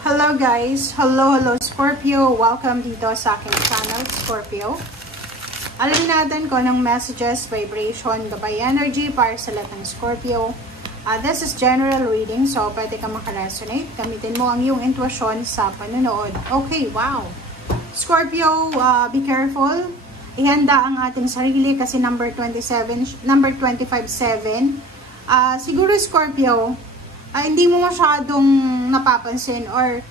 Hello guys! Hello Scorpio! Welcome dito sa aking channel, Scorpio. Alamin natin kung anong messages, vibration, gabay energy para sa lahat ng Scorpio. This is general reading, so pwede ka makaresonate. Gamitin mo ang iyong intuition sa panonood. Okay, wow! Scorpio, be careful. Ihanda ang ating sarili kasi number 25-7. Siguro Scorpio, hindi mo masyadong napapansin or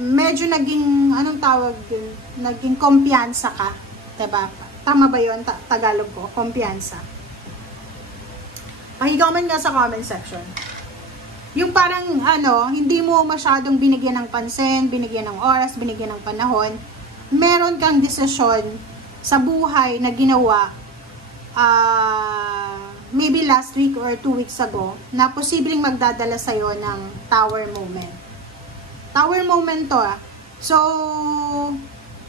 medyo naging, anong tawag yun? Naging kumpiyansa ka. Diba? Tama ba yun? Tagalog ko, kumpiyansa. Pakicomment nga sa comment section. Yung parang, hindi mo masyadong binigyan ng pansin, binigyan ng oras, binigyan ng panahon. Meron kang desisyon sa buhay na ginawa maybe last week or 2 weeks ago na posibleng magdadala sa'yo ng tower moment. Tower moment to So,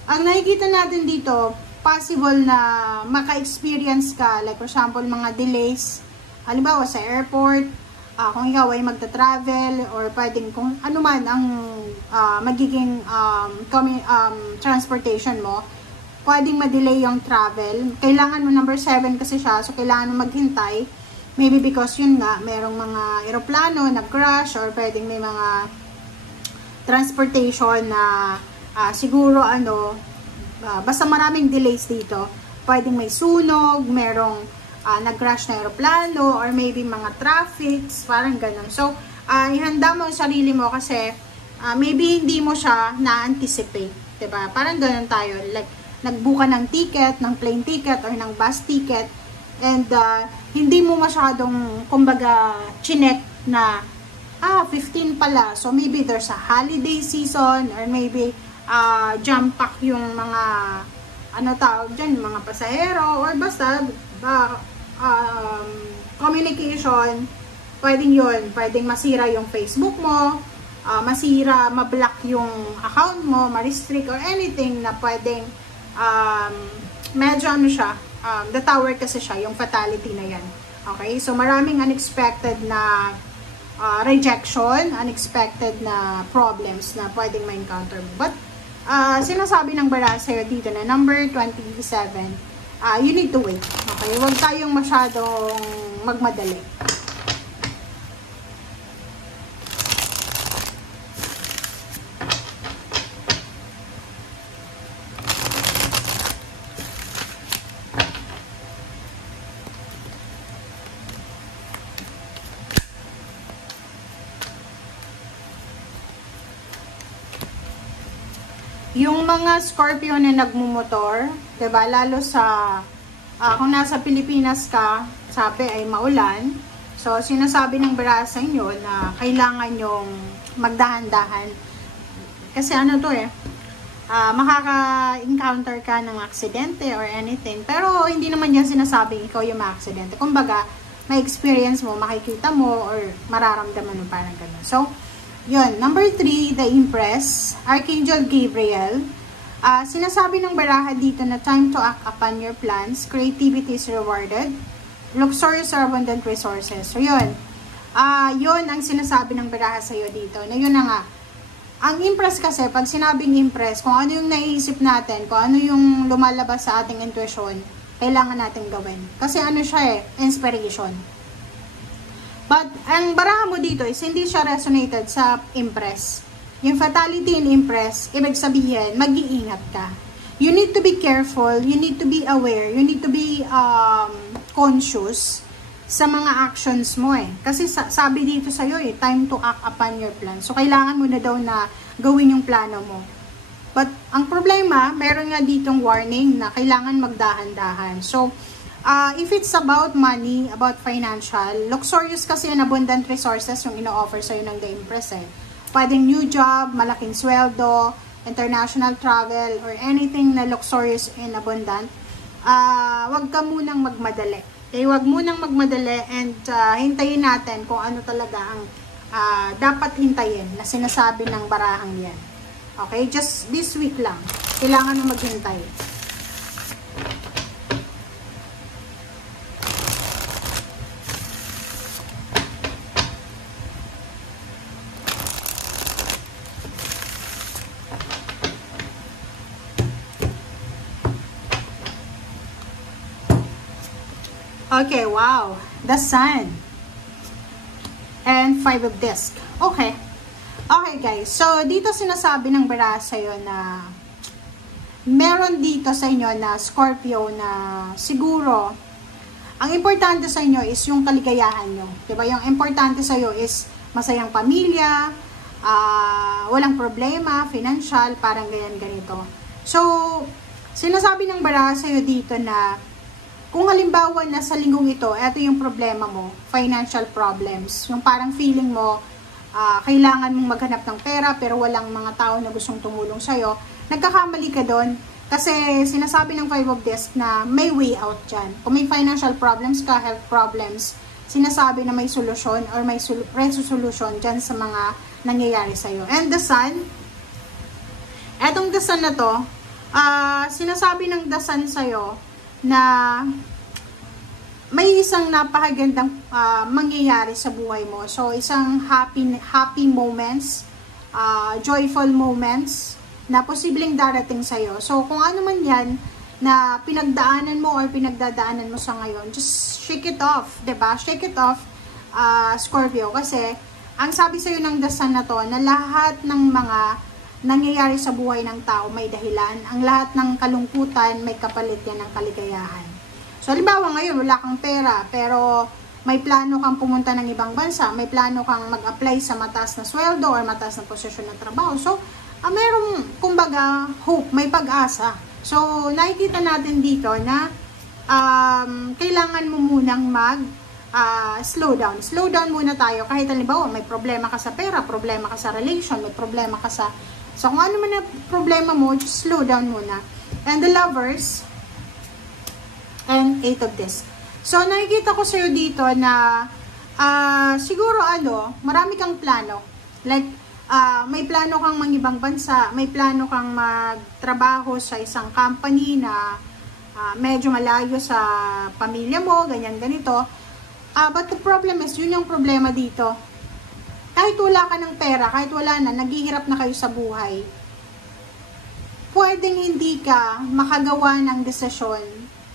ang nakikita natin dito, possible na maka-experience ka, like for example, mga delays, halimbawa sa airport, kung ikaw ay magta-travel, or pwedeng kung ano man ang magiging transportation mo, pwedeng ma-delay yung travel. Kailangan mo, number 7 kasi siya, so kailangan mo maghintay. Maybe because yun nga, merong mga aeroplano nag-crash, or pwedeng may mga transportation na siguro basta maraming delays dito. Pwedeng may sunog, merong nag-crash na aeroplano, or maybe mga traffics, parang ganun. So, ihanda mo ang sarili mo kasi maybe hindi mo siya na-anticipate. Diba? Parang ganun tayo. Like, nagbuka ng ticket, ng plane ticket, or ng bus ticket, and hindi mo masyadong, kumbaga, chinek na, 15 pala, so maybe there's a holiday season, or maybe, jam-pack yung mga, tawag dyan, mga pasahero, or basta, communication, pwedeng yun, pwedeng masira yung Facebook mo, masira, mablock yung account mo, ma-restrict, or anything na pwedeng, medyo siya, the tower kasi siya, yung fatality na yan. Okay, so maraming unexpected na rejection, unexpected na problems na pwedeng ma-encounter mo. But, sinasabi ng bara sa'yo dito na number 27, you need to wait. Okay, huwag tayong masyadong magmadali. Yung mga Scorpio na nagmumotor, diba, lalo sa, kung nasa Pilipinas ka, sabi ay maulan, so sinasabi ng bara sa inyo na kailangan yung magdahan-dahan. Kasi makaka-encounter ka ng aksidente or anything, pero hindi naman yan sinasabing ikaw yung ma-aksidente. Kumbaga, may experience mo, makikita mo, or mararamdaman mo parang gano'n. So, yun, number 3, the Empress, Archangel Gabriel. Sinasabi ng baraha dito na time to act upon your plans, creativity is rewarded, luxurious or abundant resources. So yun, yun ang sinasabi ng baraha sa'yo dito, na yun na nga. Ang Empress kasi, pag sinabing Empress, kung ano yung naiisip natin, kung ano yung lumalabas sa ating intuition, kailangan natin gawin. Kasi siya inspiration. But, ang baraha mo dito is hindi siya resonated sa Empress. Yung fatality in Empress, ibig sabihin, mag-iingat ka. You need to be careful, you need to be aware, you need to be conscious sa mga actions mo Kasi sabi dito sa'yo time to act upon your plan. So, kailangan mo na daw na gawin yung plano mo. But, ang problema, meron nga ditong warning na kailangan magdahan-dahan. So, if it's about money, about financial, luxurious kasi and abundant resources yung ino-offer sa'yo ng The Empress Pwedeng new job, malaking sweldo, international travel, or anything na luxurious and abundant. Wag ka munang magmadali. Okay, wag munang magmadali and hintayin natin kung ano talaga ang dapat hintayin na sinasabi ng barahang yan. Okay, just this week lang. Kailangan mo maghintay. Okay, wow. The Sun. And 5 of Disc. Okay. Okay, guys. So, dito sinasabi ng bara sa'yo na meron dito sa inyo na Scorpio na siguro ang importante sa inyo is yung kaligayahan nyo. Diba? Yung importante sa iyo is masayang pamilya, walang problema, financial, parang ganyan-ganito. So, sinasabi ng bara sa iyo dito na kung halimbawa na sa linggong ito yung problema mo, financial problems. Yung parang feeling mo, kailangan mong maghanap ng pera pero walang mga tao na gustong tumulong sa'yo. Nagkakamali ka doon kasi sinasabi ng 5 of Discs na may way out dyan. Kung may financial problems ka, health problems, sinasabi na may solusyon or may resolution dyan sa mga nangyayari sa'yo. And the Sun, etong the Sun na to, sinasabi ng the Sun sa'yo na may isang napakagandang mangyayari sa buhay mo. So, isang happy moments, joyful moments, na posibleng darating sa'yo. So, kung ano man yan na pinagdaanan mo or pinagdadaanan mo sa ngayon, just shake it off, diba? Shake it off, Scorpio. Kasi, ang sabi sa'yo ng The Sun na to, na lahat ng mga nangyayari sa buhay ng tao may dahilan. Ang lahat ng kalungkutan, may kapalit yan ng kaligayahan. So, halimbawa ngayon, wala kang pera, pero may plano kang pumunta ng ibang bansa, may plano kang mag-apply sa mataas na sweldo or mataas na posisyon ng trabaho. So, merong, kumbaga, hope, may pag-asa. So, nakikita natin dito na kailangan mo munang slow down. Slow down muna tayo. Kahit halimbawa, may problema ka sa pera, problema ka sa relation, may problema ka sa... So, kung ano man na problema mo, just slow down muna. And the Lovers, and 8 of Discs. So, nakikita ko sa'yo dito na siguro marami kang plano. Like, may plano kang mangibang bansa, may plano kang magtrabaho sa isang company na medyo malayo sa pamilya mo, ganyan, ganito. But the problem is, yun yung problema dito. Kahit wala ka ng pera, kahit wala na, naghihirap na kayo sa buhay, pwedeng hindi ka makagawa ng desisyon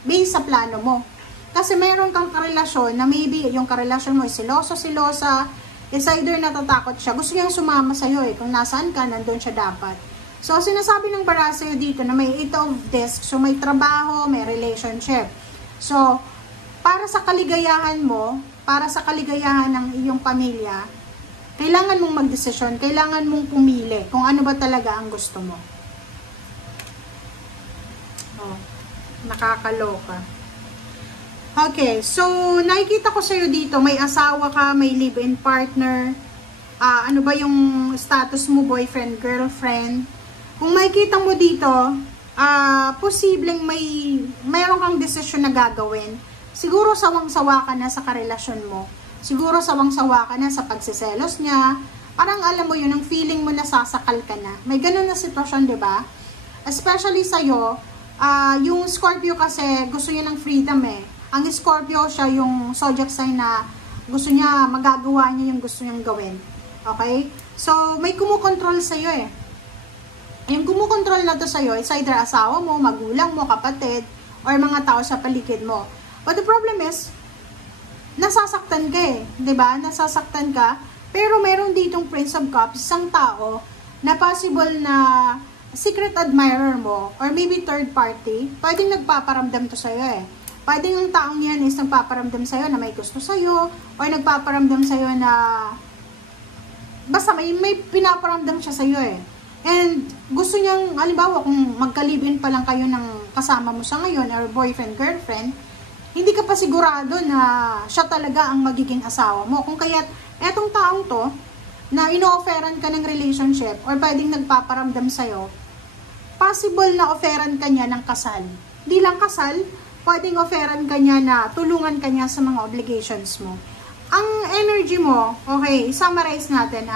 based sa plano mo. Kasi mayroon kang karelasyon na maybe yung karelasyon mo ay silosa, is either natatakot siya, gusto niyang sumama sa'yo kung nasaan ka, nandun siya dapat. So, sinasabi ng bara sa'yo dito na may 8 of Discs, so may trabaho, may relationship. So, para sa kaligayahan mo, para sa kaligayahan ng iyong pamilya, kailangan mong magdesisyon, kailangan mong pumili kung ano ba talaga ang gusto mo. Oh, nakakaloka. Okay, so nakikita ko sa'yo dito, may asawa ka, may live-in partner, ano ba yung status mo, boyfriend, girlfriend. Kung makikita mo dito, posibleng mayroon kang desisyon na gagawin. Siguro sawang-sawa ka na sa karelasyon mo. Siguro sawang-sawa ka na sa pagsiselos niya. Parang alam mo yun, ang feeling mo na sasakal ka na. May ganun na sitwasyon, di ba? Especially sa'yo, yung Scorpio kasi gusto niya ng freedom Ang Scorpio, siya yung zodiac sign na gusto niya, magagawa niya yung gusto niyang gawin. Okay? So, may kumukontrol sa'yo Yung kumukontrol na to sa'yo, is either asawa mo, magulang mo, kapatid, or mga tao sa paligid mo. But the problem is, nasasaktan ka diba? Nasasaktan ka, pero meron ditong Prince of Cups, isang tao, na possible na secret admirer mo, or maybe third party, pwedeng nagpaparamdam to sa'yo Pwedeng yung taong yan is nagpaparamdam sa'yo na may gusto sa'yo, or nagpaparamdam sa'yo na basta may pinaparamdam siya sa'yo And gusto niyang, halimbawa kung magkalibin pa lang kayo ng kasama mo sa ngayon, or boyfriend, girlfriend, hindi ka pa sigurado na siya talaga ang magiging asawa mo. Kung kaya't etong taong to, na ino-offeran ka ng relationship, or pwedeng nagpaparamdam sa'yo, possible na offeran ka niya ng kasal. Di lang kasal, pwedeng offeran ka niya na tulungan ka niya sa mga obligations mo. Ang energy mo, okay, summarize natin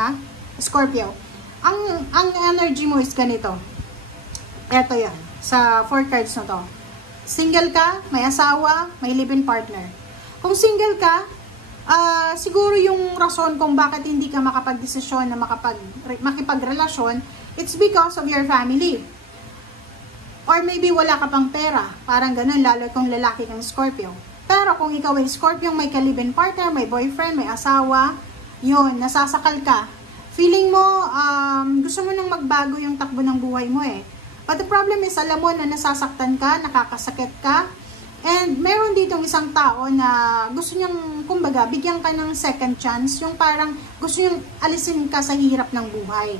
Scorpio. Ang energy mo is ganito. Eto yan, sa 4 cards na to. Single ka, may asawa, may live-in partner. Kung single ka, siguro yung rason kung bakit hindi ka makapag-desisyon na makipagrelasyon, it's because of your family. Or maybe wala ka pang pera. Parang ganun, lalo kung lalaki kang Scorpio. Pero kung ikaw ay Scorpio, may ka-live-in partner, may boyfriend, may asawa, yun, nasasakal ka. Feeling mo, gusto mo nang magbago yung takbo ng buhay mo eh. But the problem is, alam mo na nasasaktan ka, nakakasakit ka, and meron ditong isang tao na gusto niyang, kumbaga, bigyan ka ng second chance, yung parang gusto niyang alisin ka sa hirap ng buhay.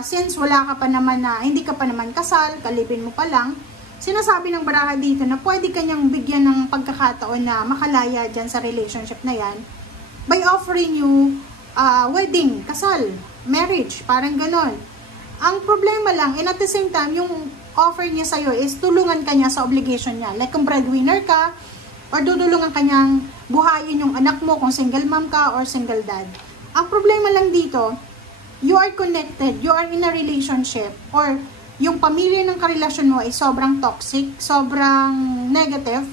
Since wala ka pa naman na, hindi ka pa naman kasal, kalibin mo pa lang, sinasabi ng baraha dito na pwede kanyang bigyan ng pagkakataon na makalaya dyan sa relationship na yan by offering you wedding, kasal, marriage, parang ganon. Ang problema lang, and at the same time, yung offer niya sa'yo is tulungan ka niya sa obligation niya. Like kung breadwinner ka, or tutulungan ka niyang buhayin yung anak mo kung single mom ka or single dad. Ang problema lang dito, you are connected, you are in a relationship, or yung pamilya ng karelasyon mo ay sobrang toxic, sobrang negative,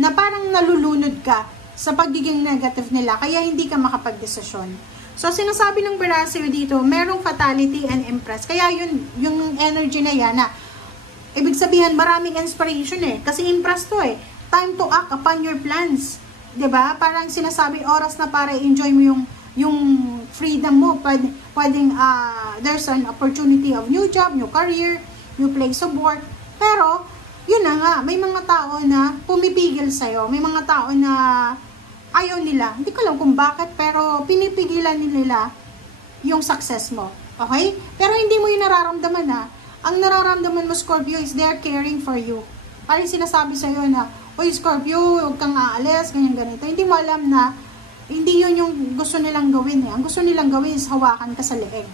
na parang nalulunod ka sa pagiging negative nila, kaya hindi ka makapag-desisyon. So, sinasabi ng Verasio dito, merong fatality and impress. Kaya yun, yung energy na yan, na ibig sabihin, maraming inspiration eh. Kasi impress to eh. Time to act upon your plans. 'Di ba? Parang sinasabi, oras na para enjoy mo yung freedom mo. Pwedeng, there's an opportunity of new job, new career, new place of work. Pero, yun na nga, may mga tao na pumipigil sa'yo. May mga tao na ayaw nila. Hindi ko alam kung bakit, pero pinipigilan nila yung success mo. Okay? Pero hindi mo yung nararamdaman na. Ang nararamdaman mo, Scorpio, is they're caring for you. Parang sinasabi sa'yo na, oy Scorpio, huwag kang aalis, ganyan ganito. Hindi mo alam na hindi yun yung gusto nilang gawin eh. Ang gusto nilang gawin is hawakan ka sa leeg.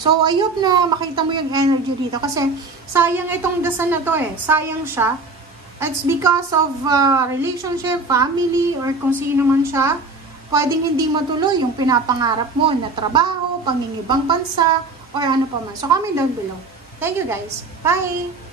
So, I hope na makita mo yung energy dito. Kasi, sayang itong dasan na to eh. Sayang siya. It's because of relationship, family, or kung sino man siya, pwedeng hindi matuloy yung pinapangarap mo na trabaho, pangingibang bansa, or ano pa man. So, comment down below. Thank you guys. Bye!